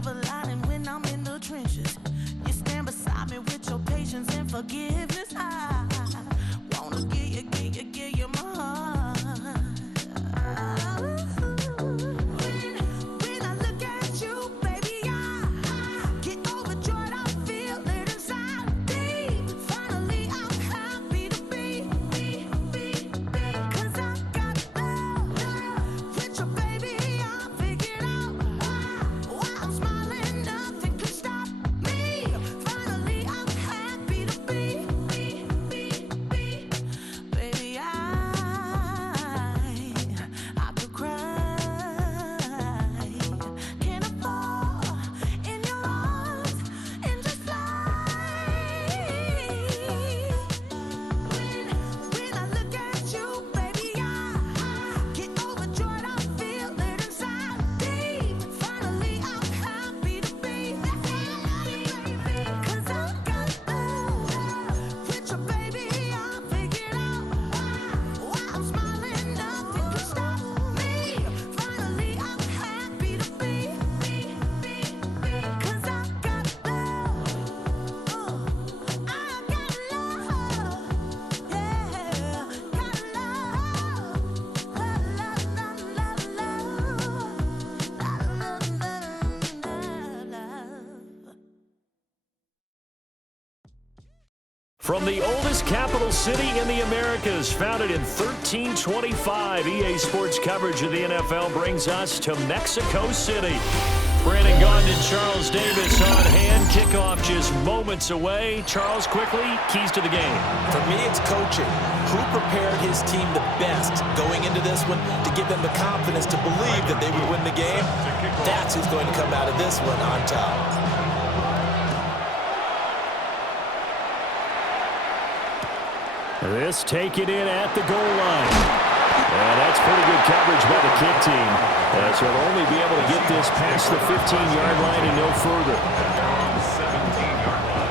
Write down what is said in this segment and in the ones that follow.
silver lining when I'm in the trenches. You stand beside me with your patience and forgiveness. I wanna give you my heart. When I look at you, baby, I get overjoyed. I feel it inside deep. Finally, I'm happy to be. 'Cause I got love with your baby. I figured out why I'm smiling. Nothing could stop me. Finally, I'm happy to be. Baby, I could cry. Can I fall in your arms and just fly? When I look at you, baby, I get overjoyed. I feel it inside deep. Finally, I'm happy to be. 'Cause I got love with your baby. I figured out why I'm smiling. Nothing can stop me. Finally, I'm happy to be. 'Cause I got love. I got love. Yeah, got love. From the oldest capital city in the Americas, founded in 1325, EA Sports coverage of the NFL brings us to Mexico City. Brandon Gaughan and Charles Davis on hand. Kickoff just moments away. Charles, quickly, keys to the game. For me, it's coaching. Who prepared his team the best going into this one to give them the confidence to believe that they would win the game? That's who's going to come out of this one on top. This taken in at the goal line. And that's pretty good coverage by the kick team. As he'll only be able to get this past the 15-yard line and no further. Down the 17-yard line.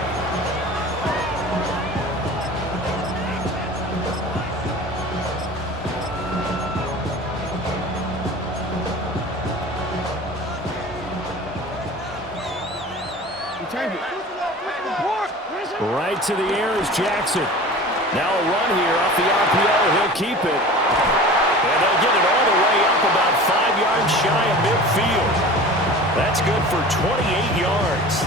Right to the air is Jackson. Now a run here off the RPO. He'll keep it. And they'll get it all the way up about 5 yards shy of midfield. That's good for 28 yards.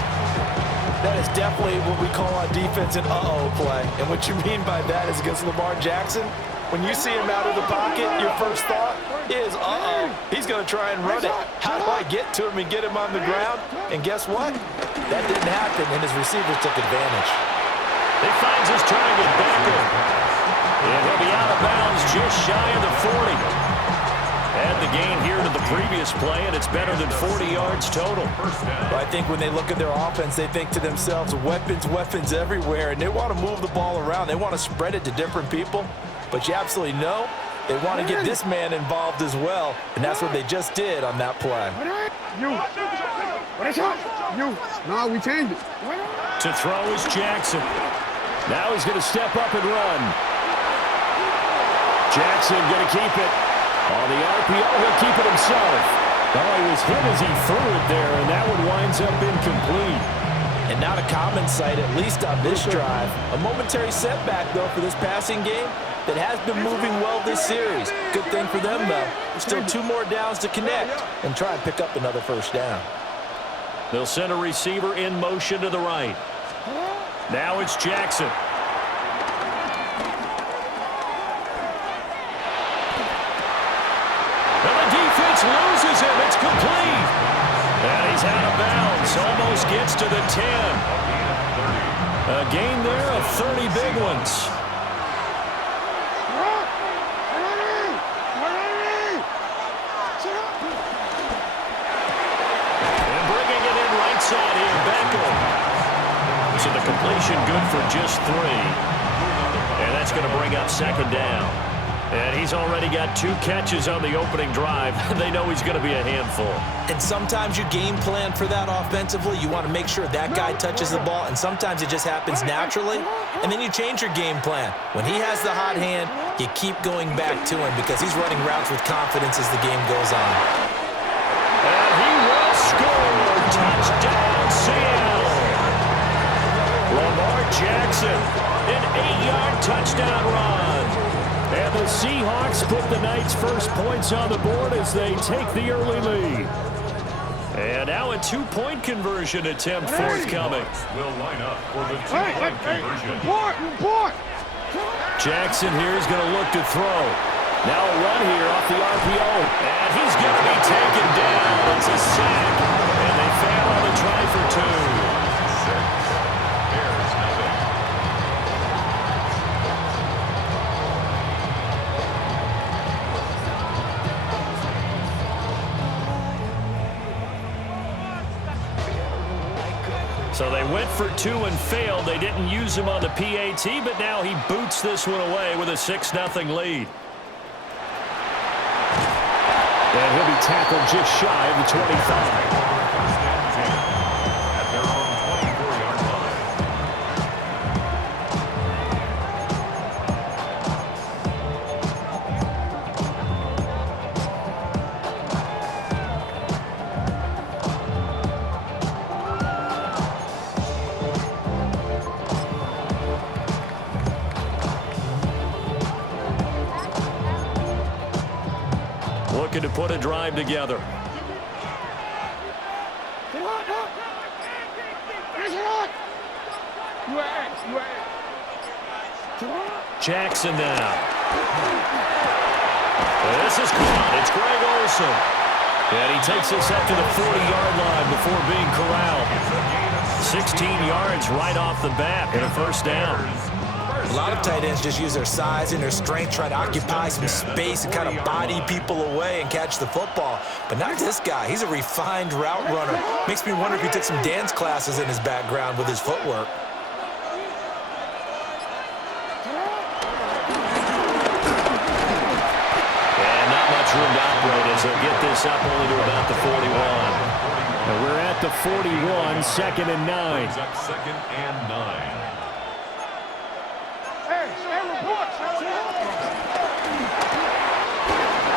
That is definitely what we call on defense an uh-oh play. And what you mean by that is against Lamar Jackson, when you see him out of the pocket, your first thought is, uh-oh, he's going to try and run it. How do I get to him and get him on the ground? And guess what? That didn't happen, and his receivers took advantage. He finds his target back in. And he'll be out of bounds just shy of the 40. Add the gain here to the previous play, and it's better than 40 yards total. But I think when they look at their offense, they think to themselves, weapons everywhere, and they want to move the ball around. They want to spread it to different people. But you absolutely know they want to get this man involved as well, and that's what they just did on that play. No, we changed it. To throw is Jackson. Now he's going to step up and run. Jackson going to keep it. On the RPO, he'll keep it himself. Oh, he was hit as he threw it there, and that one winds up incomplete. And not a common sight, at least on this drive. A momentary setback, though, for this passing game that has been moving well this series. Good thing for them, though. Still 2 more downs to connect and try and pick up another first down. They'll send a receiver in motion to the right. Now it's Jackson. And the defense loses him. It's complete. And he's out of bounds. Almost gets to the 10. A gain there of 30 big ones. And bringing it in right side here, Beckham. So the completion good for just 3. And that's going to bring up second down. And he's already got 2 catches on the opening drive. They know he's going to be a handful. And sometimes you game plan for that offensively. You want to make sure that guy touches the ball, and sometimes it just happens naturally. And then you change your game plan. When he has the hot hand, you keep going back to him because he's running routes with confidence as the game goes on. And he will score. Jackson, an 8-yard touchdown run. And the Seahawks put the Knights' first points on the board as they take the early lead. And now a 2-point conversion attempt forthcoming. Will line up for the 2-point conversion. Report! Jackson here is going to look to throw. Now a run here off the RPO. And he's going to be taken down. It's a sack. And they fail on the try for 2. 6. Bears nothing. So they went for 2 and failed. They didn't use him on the PAT, but now he boots this one away with a 6-0 lead. And he'll be tackled just shy of the 25. First and 10 at their own 24-yard line. Looking to put a drive together. Jackson now. This is caught. It's Greg Olsen. And he takes us up to the 40-yard line before being corralled. 16 yards right off the bat and a first down. A lot of tight ends just use their size and their strength, try to occupy some space and kind of body people away and catch the football. But not this guy. He's a refined route runner. Makes me wonder if he took some dance classes in his background with his footwork. And not much room to operate as they'll get this up only to about the 41. And we're at the 41, 2nd and 9. Brings up 2nd and 9.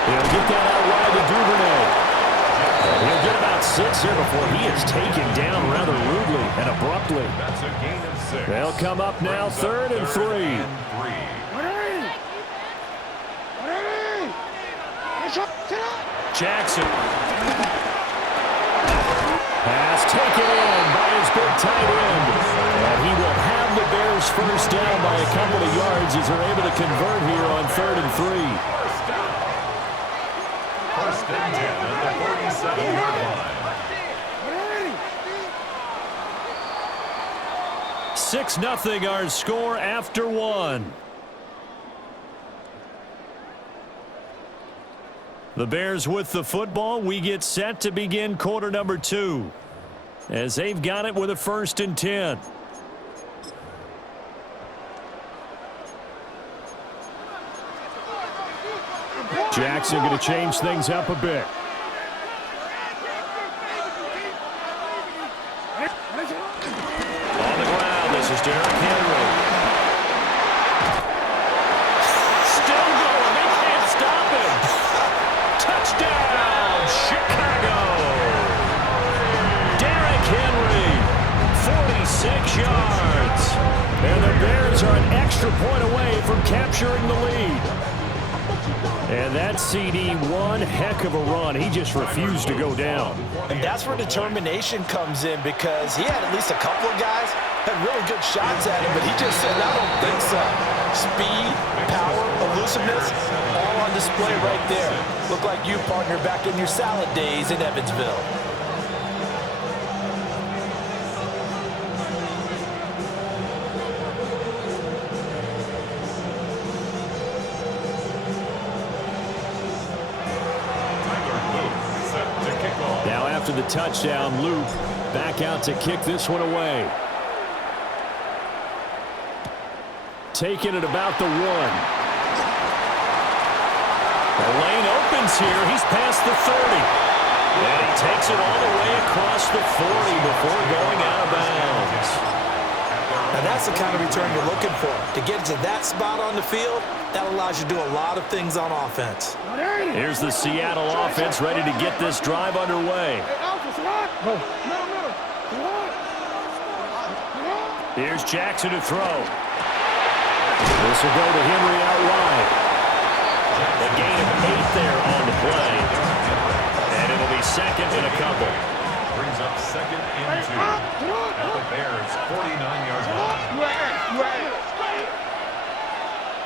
He'll get that out wide to Duvernay. And he'll get about 6 here before he is taken down rather rudely and abruptly. That's a gain of 6. They'll come up now 3rd and 3. Jackson. Pass taken in by his big tight end. And he will have the Bears first down by a couple of yards as they're able to convert here on 3rd and 3. First and 10 at the 47-yard line. 6-0 our score after 1. The Bears with the football. We get set to begin quarter number 2 as they've got it with a 1st and 10. Jackson going to change things up a bit. On the ground, this is Derrick Henry. Still going. They can't stop him. Touchdown, Chicago. Derrick Henry, 46 yards. And the Bears are an extra point away from capturing the lead. And that CD, one heck of a run. He just refused to go down. And that's where determination comes in, because he had at least a couple of guys had really good shots at him, but he just said, I don't think so. Speed, power, elusiveness, all on display right there. Look like you, partner, back in your salad days in Evansville. After the touchdown, loop back out to kick this one away. Taking it about the 1. The lane opens here. He's past the 30. And he takes it all the way across the 40 before going out of bounds. Now that's the kind of return you're looking for. To get to that spot on the field, that allows you to do a lot of things on offense. Here's the Seattle offense ready to get this drive underway. Here's Jackson to throw. This will go to Henry out wide. A gain of 8 there on the play. And it'll be second and a couple. Brings up second and 2 at the Bears' 49-yard line.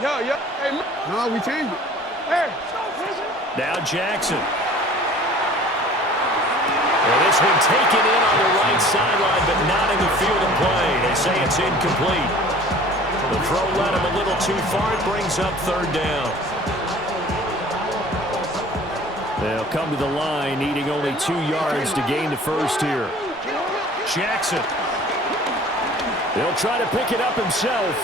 Hey, no, we changed it. Hey. Now Jackson. Well, this one taken in on the right sideline, but not in the field of play. They say it's incomplete. The throw led him a little too far. It brings up third down. They'll come to the line, needing only 2 yards to gain the first here. Jackson. He'll try to pick it up himself.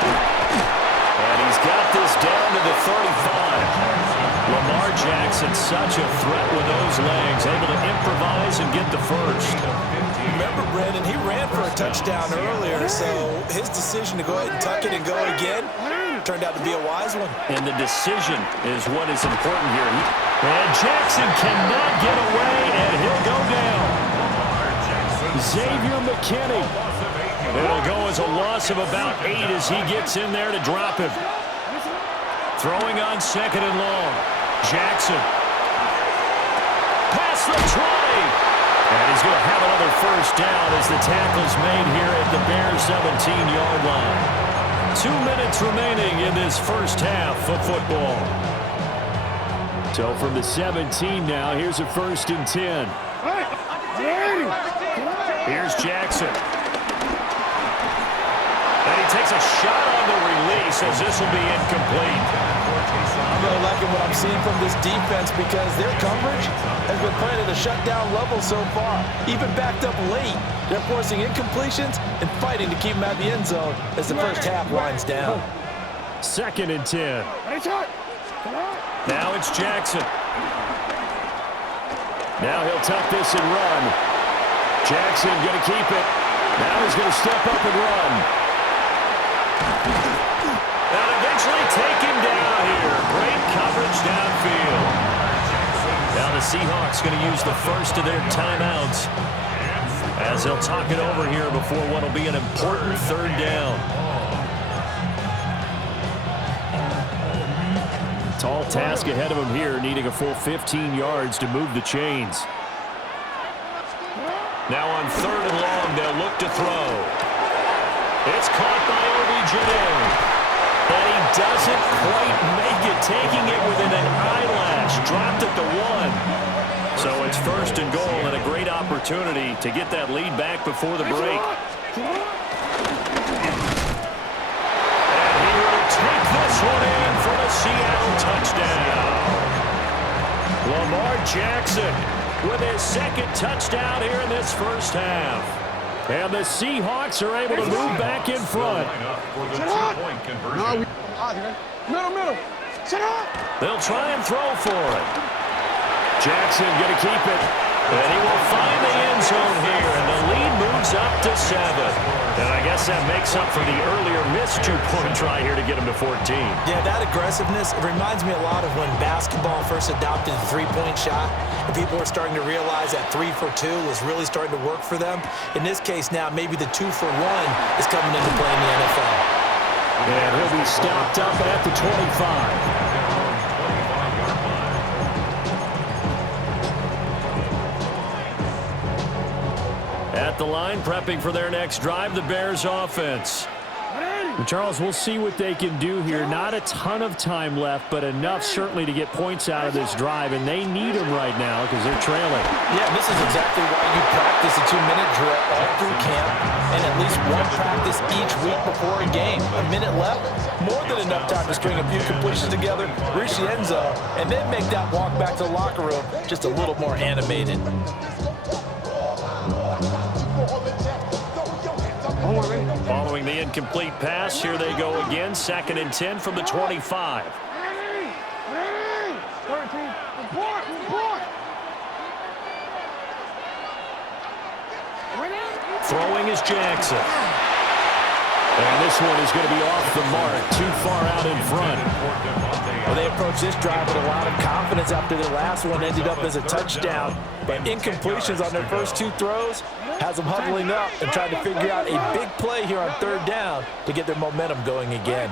And he's got this down to the 35. Lamar Jackson, such a threat with those legs, able to improvise and get the first. Remember, Brandon, he ran for a touchdown earlier, so his decision to go ahead and tuck it and go again turned out to be a wise one. And the decision is what is important here. And Jackson cannot get away, and he'll go down. Xavier McKinney. It'll go as a loss of about 8 as he gets in there to drop him. Throwing on second and long. Jackson. Past the 20. And he's going to have another first down as the tackle's made here at the Bears' 17-yard line. 2 minutes remaining in this first half of football. So from the 17 now, here's a 1st and 10. Here's Jackson. And he takes a shot on the release as this will be incomplete. I'm really liking what I'm seeing from this defense because their coverage has been playing at a shutdown level so far. Even backed up late, they're forcing incompletions and fighting to keep them at the end zone as the first half winds down. 2nd and 10. Now it's Jackson. Now he'll tuck this and run. Jackson going to keep it. Now he's going to step up and run. And eventually take him down here. Great coverage downfield. Now the Seahawks going to use the first of their timeouts as they'll talk it over here before what will be an important 3rd down. Tall task ahead of him here, needing a full 15 yards to move the chains. Now on 3rd and long, they'll look to throw. It's caught by OBJ. And he doesn't quite make it, taking it within an eyelash. Dropped at the 1. So it's 1st and goal and a great opportunity to get that lead back before the break. And he will take this one in for a Seattle touchdown. Lamar Jackson with his 2nd touchdown here in this first half. And the Seahawks are able to move back in front. Middle. Shut up. They'll try and throw for it. Jackson going to keep it. And he will find the end zone here. And the lead moves up to 7. And I guess that makes up for the earlier missed 2-point try here to get him to 14. Yeah, that aggressiveness, it reminds me a lot of when basketball first adopted the 3-point shot. And people were starting to realize that 3 for 2 was really starting to work for them. In this case now, maybe the 2 for 1 is coming into play in the NFL. And he'll be stopped up at the 25. At the line, prepping for their next drive, the Bears offense. And Charles, we'll see what they can do here. Not a ton of time left, but enough certainly to get points out of this drive, and they need them right now because they're trailing. Yeah, this is exactly why you practice a 2-minute drill all through camp and at least one practice each week before a game. A minute left, more than enough time to string a few completions together, reach the end zone, and then make that walk back to the locker room just a little more animated. Following the incomplete pass, here they go again. 2nd and 10 from the 25. Throwing is Jackson. And this one is going to be off the mark, too far out in front. Well, they approached this drive with a lot of confidence after their last one ended up as a touchdown. But incompletions on their first two throws has them huddling up and trying to figure out a big play here on third down to get their momentum going again.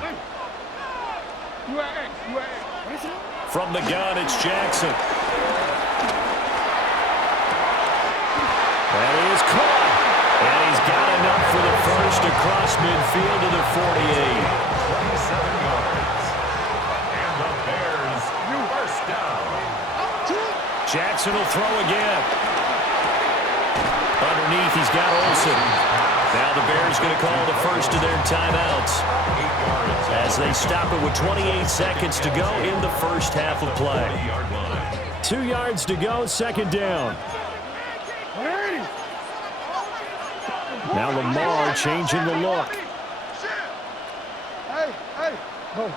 From the gun, it's Jackson. And he is caught. And he's got enough for the first across midfield to the 48. 27 yards. And the Bears, first down. Jackson will throw again. Underneath, he's got Olsen. Now the Bears going to call the first of their timeouts as they stop it with 28 seconds to go in the first half of play. 2 yards to go, second down. Now Lamar changing the look. Hey, go.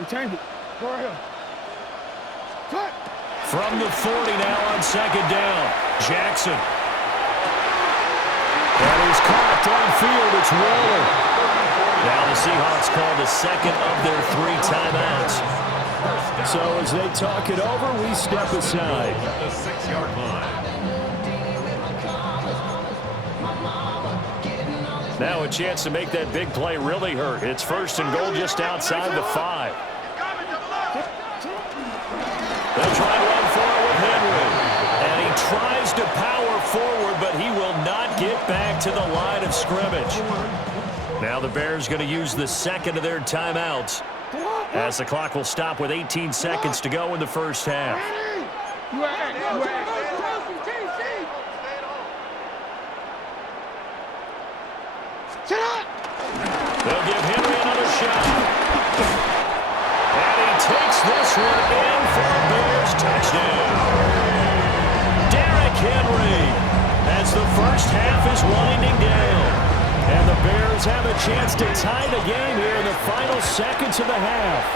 We change it. Go right here. Cut. From the 40 now on second down. Jackson. And he's caught downfield. It's Waller. Now the Seahawks call the second of their 3 timeouts. So as they talk it over, we step aside. The 6-yard line. Now a chance to make that big play really hurt. It's first and goal just outside the 5. They'll try to run forward with Henry. And he tries to power forward, but he will not get back to the line of scrimmage. Now the Bears going to use the second of their timeouts as the clock will stop with 18 seconds to go in the first half. They'll give Henry another shot. And he takes this one in for a Bears touchdown. Derrick Henry as the first half is winding down. And the Bears have a chance to tie the game here in the final seconds of the half.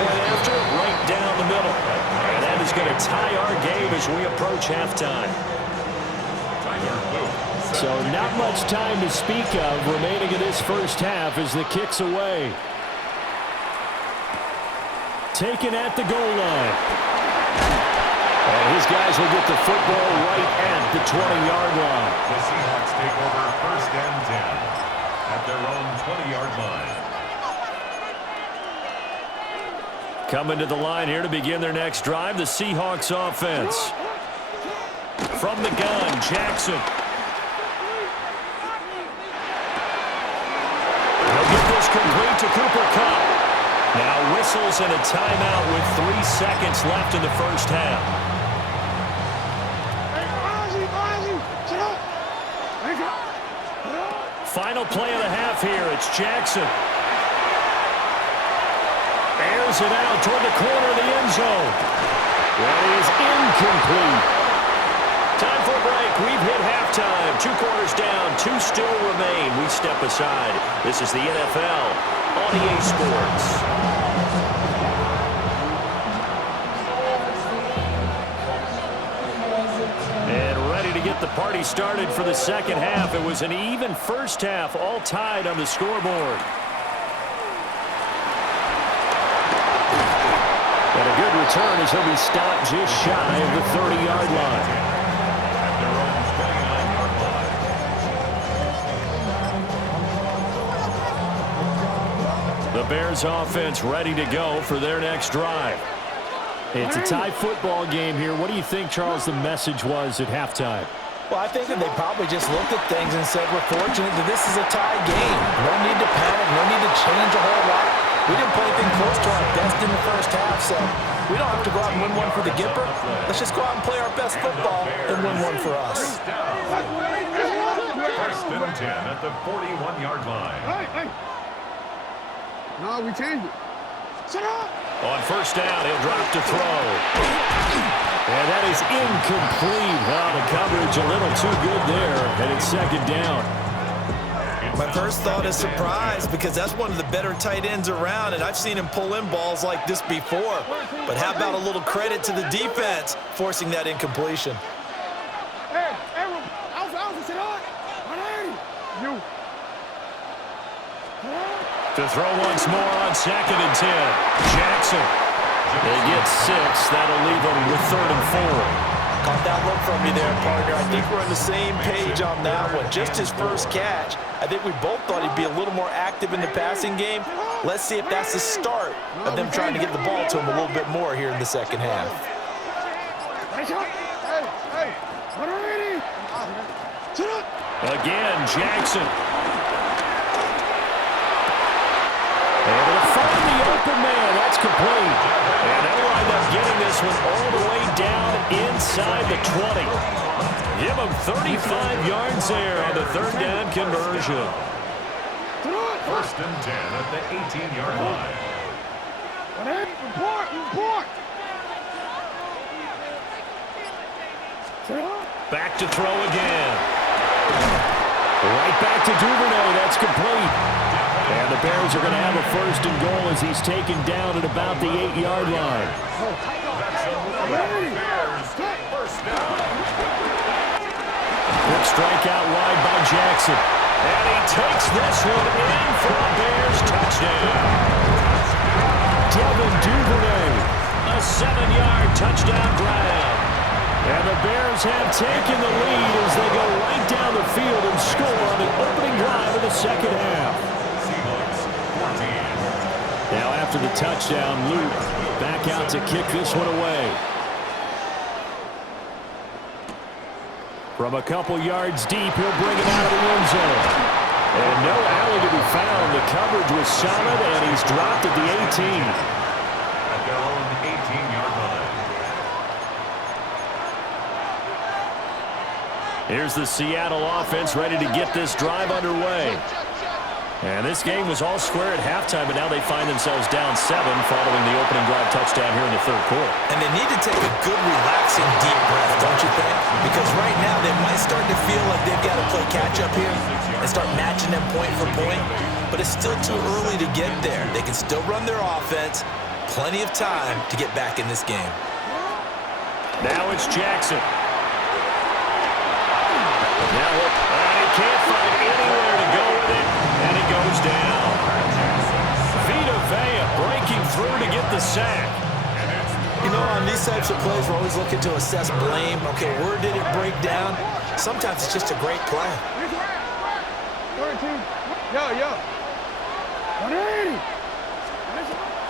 Point after, right down the middle. And that is going to tie our game as we approach halftime. So not much time to speak of remaining in this first half as the kick's away. Taken at the goal line. And his guys will get the football right at the 20-yard line. The Seahawks take over first and 10 at their own 20-yard line. Coming to the line here to begin their next drive, the Seahawks offense. From the gun, Jackson. Complete to Cooper Kupp. Now whistles and a timeout with 3 seconds left in the first half. Final play of the half here. It's Jackson. Airs it out toward the corner of the end zone. That is incomplete. Time for a break. We've hit halftime. 2 quarters down. 2 still remain. We step aside. This is the NFL on EA Sports. And ready to get the party started for the second half. It was an even first half, all tied on the scoreboard. And a good return as he'll be stopped just shy of the 30-yard line. The Bears offense ready to go for their next drive. It's a tie football game here. What do you think, Charles, the message was at halftime? Well, I think that they probably just looked at things and said, we're fortunate that this is a tie game. No need to panic. No need to change a whole lot. We didn't play anything close to our best in the first half, so we don't have to go out and win one for the Gipper. Let's just go out and play our best football and win one for us. First and 10 at the 41-yard line. Hey. No, we changed it. Shut up. On first down, he'll drop to throw. And that is incomplete. Well, the coverage a little too good there, and it's second down. My first thought is surprise because that's one of the better tight ends around, and I've seen him pull in balls like this before. But how about a little credit to the defense forcing that incompletion? Hey, sit up. You. To throw once more on 2nd and 10. Jackson. They get 6. That'll leave them with 3rd and 4. Caught that look from you there, partner. I think we're on the same page on that one. Just his first catch. I think we both thought he'd be a little more active in the passing game. Let's see if that's the start of them trying to get the ball to him a little bit more here in the second half. Again, Jackson. Able to find the open man. That's complete. And they'll wind up getting this one all the way down inside the 20. Give them 35 yards there on the 3rd down conversion. 1st and 10 at the 18-yard line. Back to throw again. Right back to Duvernay. That's complete. And the Bears are going to have a 1st and goal as he's taken down at about the 8-yard line. Quick strike out wide by Jackson. And he takes this one in for a Bears touchdown. Devin Duvernay, a 7-yard touchdown grab. And the Bears have taken the lead as they go right down the field and score on the opening drive of the second half. Now after the touchdown, Luke back out to kick this one away. From a couple yards deep, he'll bring it out of the end zone. And no alley to be found. The coverage was solid, and he's dropped at the 18. At their own 18-yard line. Here's the Seattle offense ready to get this drive underway. And this game was all square at halftime, but now they find themselves down 7 following the opening drive touchdown here in the 3rd quarter. And they need to take a good, relaxing, deep breath, don't you think? Because right now they might start to feel like they've got to play catch-up here and start matching them point for point. But it's still too early to get there. They can still run their offense. Plenty of time to get back in this game. Now it's Jackson. Now he can't find anywhere to go with it, and he goes down. Vita Vea breaking through to get the sack. You know, on these types of plays, we're always looking to assess blame. Okay, where did it break down? Sometimes it's just a great play.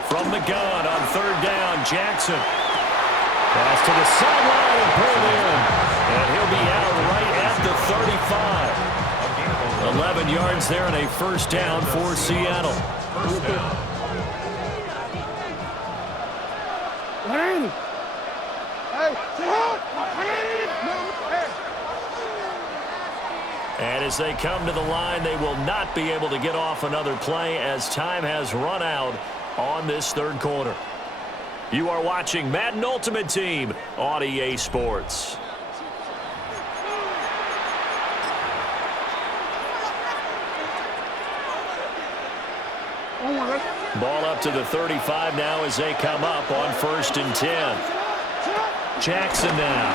From the gun on 3rd down, Jackson. Pass to the sideline and pulled in. And he'll be out right at the 35. 11 yards there and a 1st down for Seattle. 1st down. And as they come to the line, they will not be able to get off another play as time has run out on this 3rd quarter. You are watching Madden Ultimate Team on EA Sports. Ball up to the 35 now as they come up on 1st and 10. Jackson now.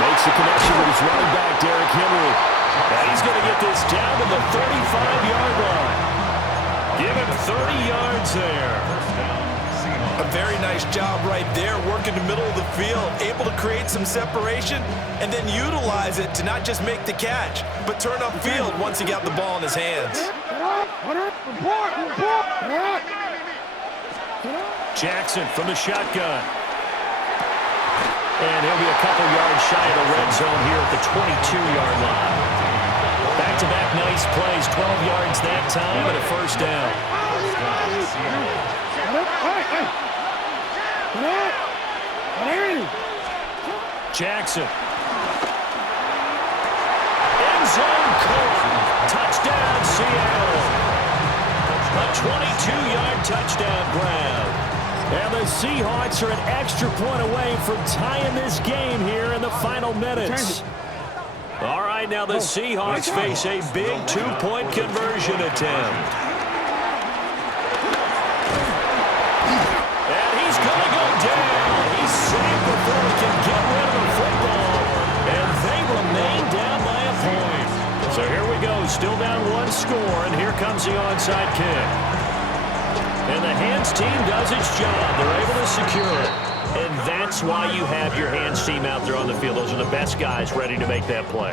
Makes the connection with his running back, Derrick Henry. And he's going to get this down to the 35-yard line. Give him 30 yards there. A very nice job right there, working the middle of the field, able to create some separation, and then utilize it to not just make the catch, but turn upfield once he got the ball in his hands. Jackson from the shotgun. And he'll be a couple yards shy of the red zone here at the 22-yard line. Back-to-back nice plays, 12 yards that time and a 1st down. Jackson. End zone caught. Touchdown, Seattle. A 22-yard touchdown grab. And the Seahawks are an extra point away from tying this game here in the final minutes. All right, now the Seahawks face a big 2-point conversion attempt. And he's going to go down. He's safe before he can get rid of the football. And they remain down by a point. So So here we go, still down one score, and here comes the onside kick. And the hands team does its job. They're able to secure it. And that's why you have your hands team out there on the field. Those are the best guys ready to make that play.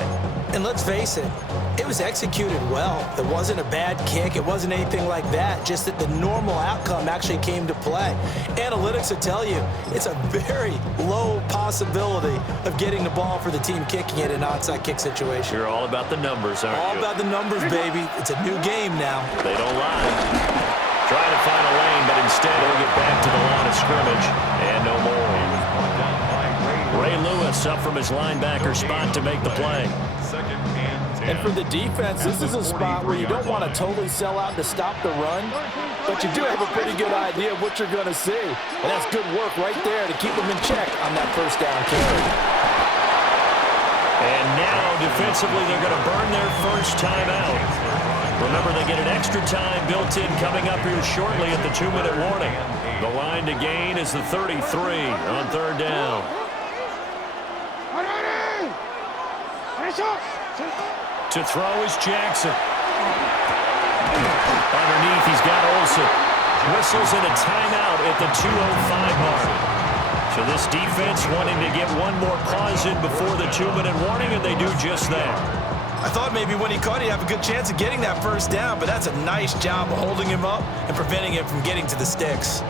And let's face it, it was executed well. It wasn't a bad kick. It wasn't anything like that. Just that the normal outcome actually came to play. Analytics will tell you it's a very low possibility of getting the ball for the team kicking it in an onside kick situation. You're all about the numbers, aren't you? All about the numbers, baby. It's a new game now. They don't lie. Trying to find a lane, but instead he'll get back to the line of scrimmage. And no more. Ray Lewis up from his linebacker spot to make the play. And for the defense, this is a spot where you don't want to totally sell out to stop the run, but you do have a pretty good idea of what you're going to see. And that's good work right there to keep them in check on that first down carry. And now, defensively, they're going to burn their first timeout. Remember, they get an extra time built in coming up here shortly at the 2-minute warning. The line to gain is the 33 on third down. To throw is Jackson. Underneath, he's got Olsen. Whistles in a timeout at the 2:05 mark. So this defense wanting to get one more pause in before the 2-minute warning, and they do just that. I thought maybe when he caught it, he'd have a good chance of getting that first down, but that's a nice job of holding him up and preventing him from getting to the sticks.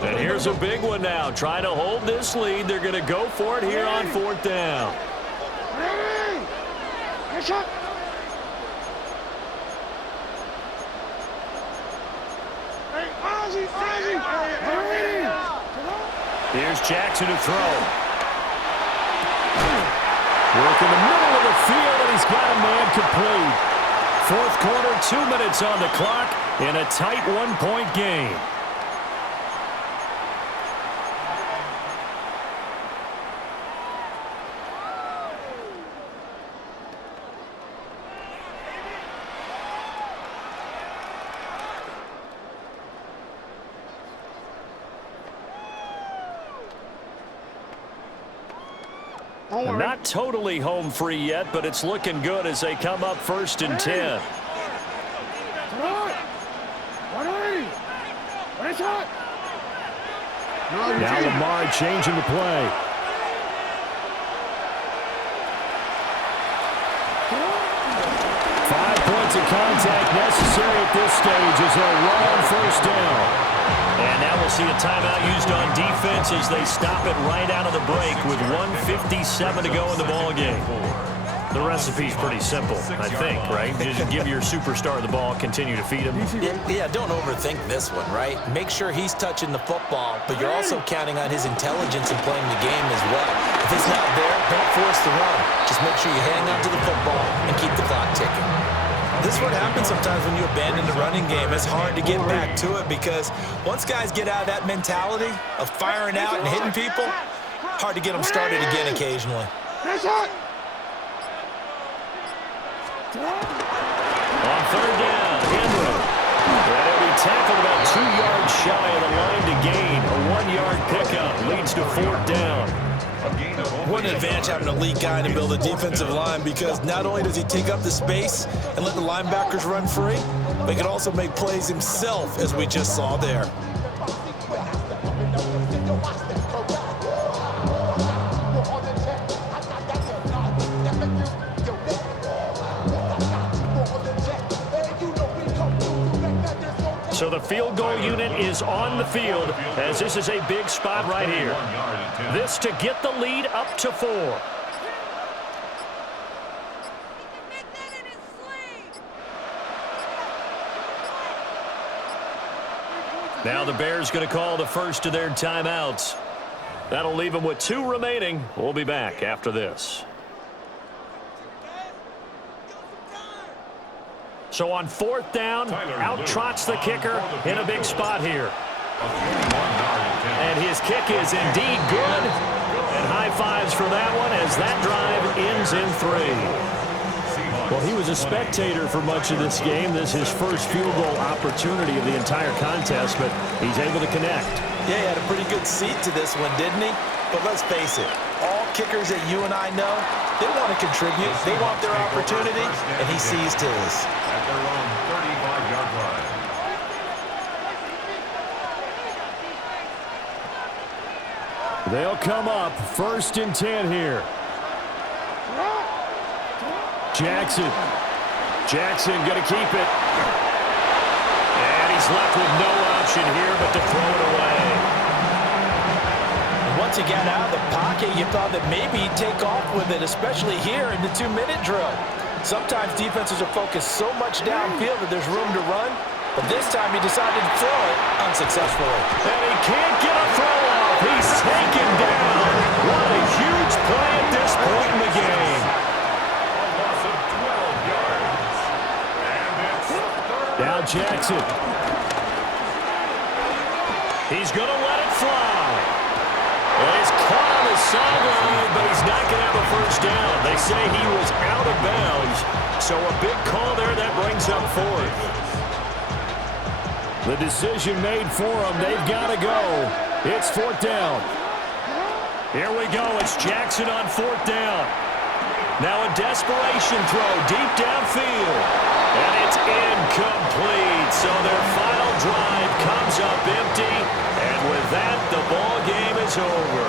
And here's a big one now. Trying to hold this lead. They're going to go for it here on fourth down. Here's Jackson to throw. Work in the middle of the field, and he's got a man complete. Fourth quarter, 2 minutes on the clock in a tight one-point game. Not totally home free yet, but it's looking good as they come up first and 10. Now Lamar changing the play. Five points of contact necessary at this stage as they'll run on first down. And now we'll see a timeout used on defense as they stop it right out of the break with 1:57 to go in the ballgame. The recipe's pretty simple, I think, right? Just give your superstar the ball, continue to feed him. Yeah, don't overthink this one, right? Make sure he's touching the football, but you're also counting on his intelligence in playing the game as well. If it's not there, don't force the run. Just make sure you hang on to the football and keep the clock ticking. This is what happens sometimes when you abandon the running game. It's hard to get back to it because once guys get out of that mentality of firing out and hitting people, hard to get them started again occasionally. On third down, Henry. And he'll be tackled about 2 yards shy of the line to gain. A 1-yard pickup leads to fourth down. What an advantage having a elite guy to build a defensive line because not only does he take up the space and let the linebackers run free, but he can also make plays himself, as we just saw there. So the field goal unit is on the field as this is a big spot right here. This to get the lead up to 4. Now the Bears going to call the first of their timeouts. That'll leave them with 2 remaining. We'll be back after this. So on fourth down, out trots the kicker in a big spot here. And his kick is indeed good. And high fives for that one as that drive ends in 3. Well, he was a spectator for much of this game. This is his first field goal opportunity of the entire contest, but he's able to connect. Yeah, he had a pretty good seat to this one, didn't he? But let's face it, all kickers that you and I know, they want to contribute. They want their opportunity, and he seized his. At their own 35-yard line. They'll come up 1st and 10 here. Jackson. Jackson going to keep it. And he's left with no option here but to throw it away. And once he got out of the pocket, you thought that maybe he'd take off with it, especially here in the 2-minute drill. Sometimes defenses are focused so much downfield that there's room to run, but this time he decided to throw it unsuccessfully. And he can't get a throw off. He's taken down. What a huge play at this point in the game. A loss of 12 yards. And it's third. Now Jackson. He's going to let it fly. And he's caught on the sideline, but he's not going to have a first down. They say he was out of bounds, so a big call there that brings up 4th. The decision made for them. They've got to go. It's 4th down. Here we go. It's Jackson on 4th down. Now a desperation throw deep downfield. And it's incomplete. So their final drive comes up empty. And with that, the ball game is over.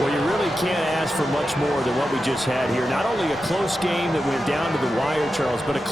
Well, you really can't ask for much more than what we just had here. Not only a close game that went down to the wire, Charles, but a